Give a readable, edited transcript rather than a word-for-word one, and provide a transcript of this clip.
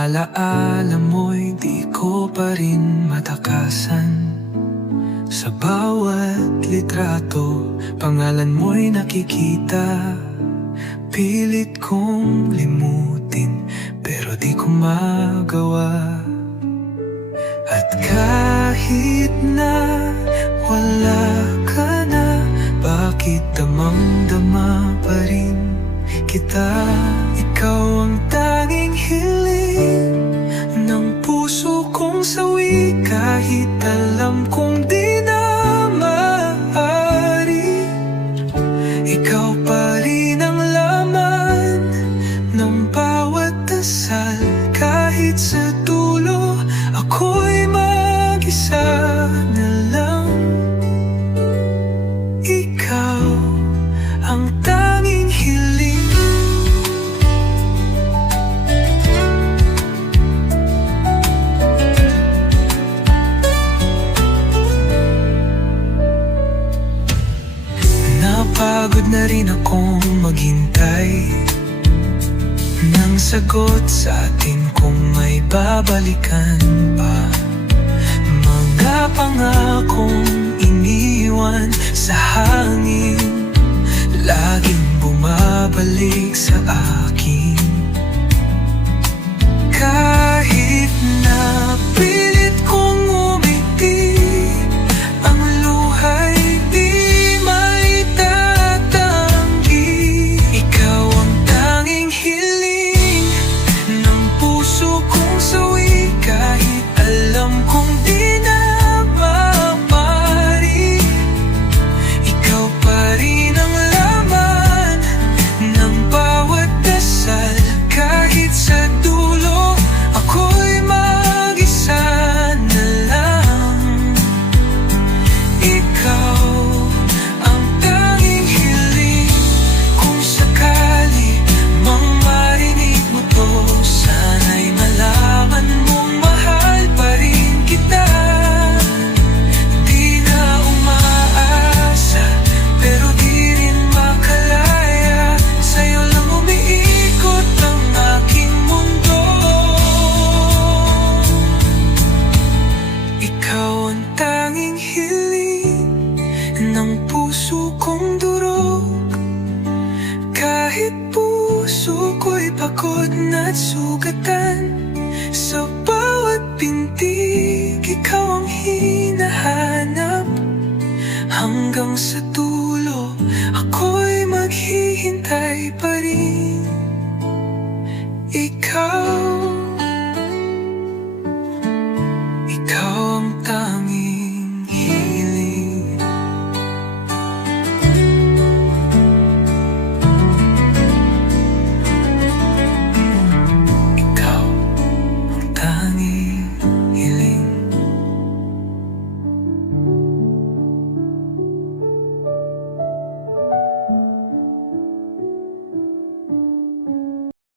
alaala mo'y di ko pa rin matakasan. Sa bawat litrato, pangalan mo'y nakikita. Pilit kong limutin, pero di ko magawa. At kahit na wala ka na, bakit damang-dama pa rin kita? Ikaw ang tanging hiling ng puso kong sawi, kahit alam kong di na maaari. Ikaw pa rin ang laman ng bawat dasal, kahit sa dulo ako'y mag-isa na lang. Ikaw ang tanging hiling. Napagod na rin akong maghintay ng sagot sa atin kung may babalikan pa. Mga pangakong iniwan sa hangin, laging bumabalik sa akin. Kahit na pilit kong umiti, ang luha'y di maitatanggi. Ikaw ang tanging hiling ng puso kong sawi, kahit alam kong di na maaari. Ikaw pa rin ang laman ng bawat dasal, kahit sa dulo ako'y mag-isa na lang. Ikaw ang tanging hiling, kung sakali mang marinig mo to, sana'y malaman mong mahal pa rin kita. Di na umaasa, pero di rin makalaya, sa'yo lang umiikot ang aking mundo. Ikaw ang tanging hiling ng puso kong durog, kahit puso ko'y pagod na't sugatan. Sa bawat pintig, ikaw ang hinahanap. Hanggang sa dulo, ako'y maghihintay pa rin. Ikaw